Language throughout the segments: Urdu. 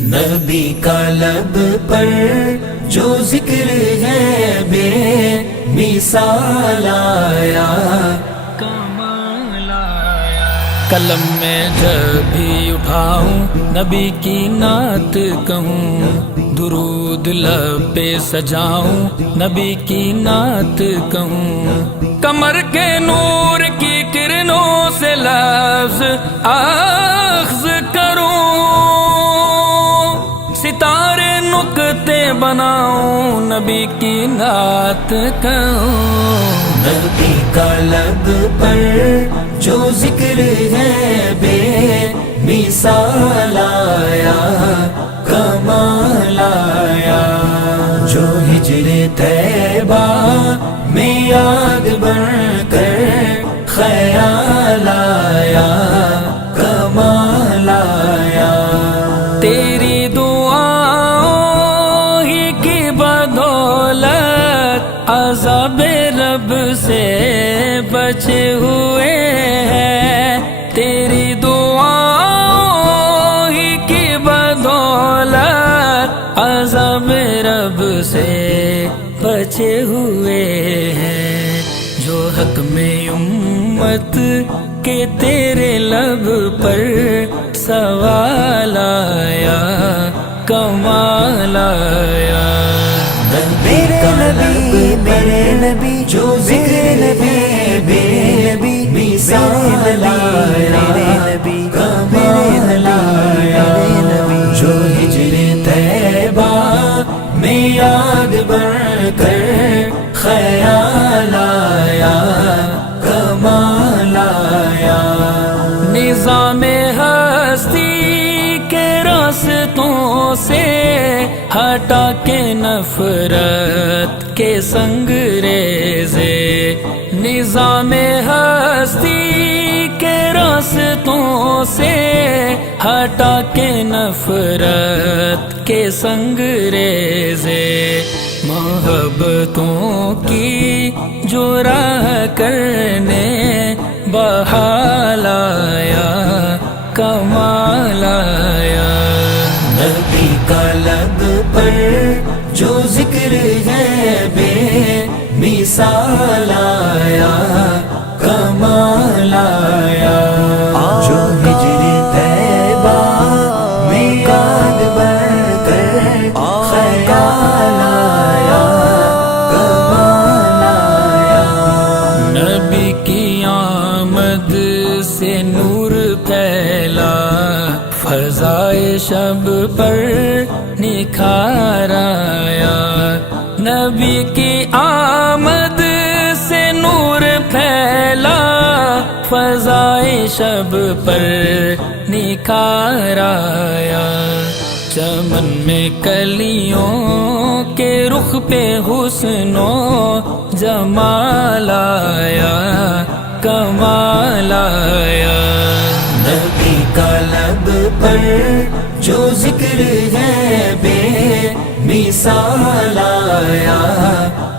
نبی کا لب پر جو ذکر ہے بے مثال آیا، کمال آیا۔ قلم میں جب بھی اٹھاؤں نبی کی نعت کہوں، درود لب پہ سجاؤں نبی کی نعت کہوں، کمر کے نور کی کرنوں سے لفظ اخذ کروں، ستارے نکتے بناؤں نبی کی نعت کہوں۔ نبی کا لب پر جو ذکر ہے بے مثال آیا، کمال آیا، جو ہجر طیبہ میں یاد بن کر خیال آیا، کمال آیا۔ تیری دعاؤں ہی کی بدولت عذاب رب سے بچے ہوئے ہیں، تیری دعاؤں ہی کی بدولت عذاب رب سے بچے ہوئے ہیں، جو حق میں امت کہ تیرے لب پر سوال آیا، کمال آیا۔ میرے نبی میرے نبی جو ذکر ہے بے مثال آیا، کمال آیا، جو ہجر طیبہ میں یاد بن کر خیال آیا، کمال آیا۔ نظام ہستی کے راستوں سے ہٹا کے نفرت کے سنگریزے، نظام ہستی کے راستوں سے ہٹا کے نفرت کے سنگریزے، محبتوں کی جو راہ کرنے بحال آیا، کمال آیا۔ نبی کا لب پر جو ذکر ہے بے مثال آیا، کمال آیا، جو ہجر طیبہ میں یاد بن کر خیال آیا، کمال آیا۔ نبی کی آمد سے نور پھیلا، فضائے شب پر نکھار آیا، نبی کی آمد سے نور پھیلا، فضائے شب پر نکھار آیا، چمن میں کلیوں کے رخ پہ حسن و جمال آیا، کمال آیا۔ نبی کا لب پر جو ذکر ہے بے مثال آیا،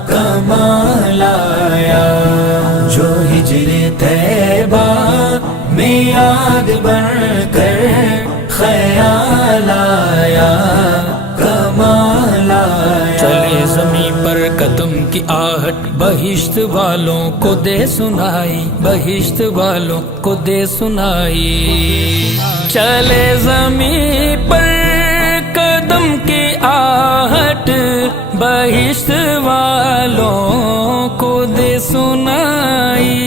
کمال آیا، جو ہجر طیبہ میں یاد بن کر خیال آیا، کمال آیا۔ چلے زمین پر قدم کی آہٹ بہشت والوں کو دے سنائی، بہشت والوں کو دے سنائی، چلے زمین پر قدم کی آہٹ بہشت والوں کو دے سنائی،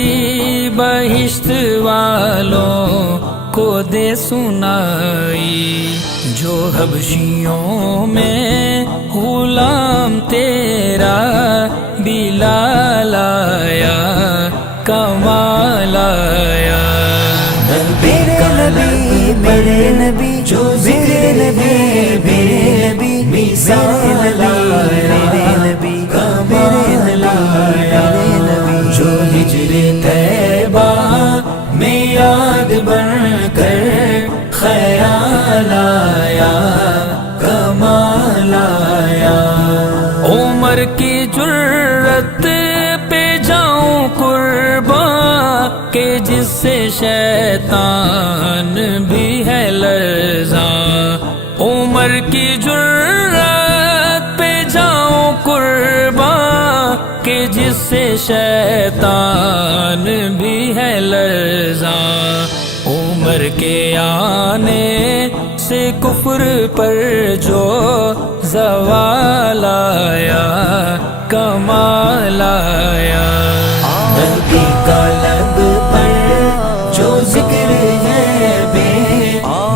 بہشت والوں کو دے سنائی، جو حبشیوں میں غلام تیرا بلال آیا، کمال آیا۔ میرے نبی میرے نبی جو ذکر ہے بے مثال آیا، کمال آیا، جو ہجر طیبہ میں یاد بن کر خیال آیا، کمال آیا۔ عمر کی جرت پہ جاؤں قربان کہ جس سے شیطان بھی ہے لرزاں، عمر عمر کی جرات پہ جاؤں قربان کہ جس سے شیطان بھی ہے لرزاں، عمر کے آنے سے کفر پر جو زوال آیا کمال آیا، نبی کا لب پر جو ذکر ہے بے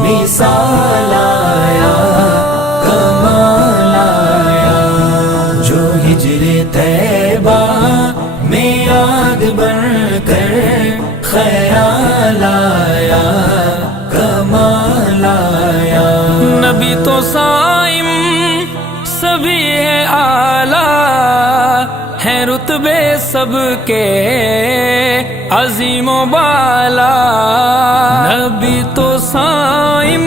مثال آیا کمال آیا، جو ہجر طیبہ میں یاد بن کر خیال آیا کمال آیا، نبی تو صائم سبھی ہے اعلیٰ، ہے رتبے سب کے عظیم و بالا، نبی تو صائم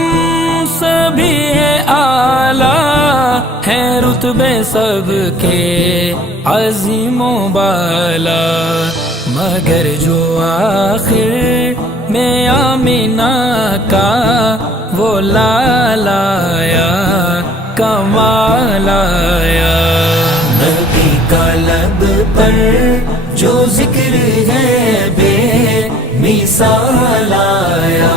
سبھی ہے اعلیٰ، ہے رتبے سب کے عظیم و بالا، مگر جو آخر میں آمینہ کا وہ لال آیا کمال آیا، نبی کا لب پر جو ذکر ہے بے مثال آیا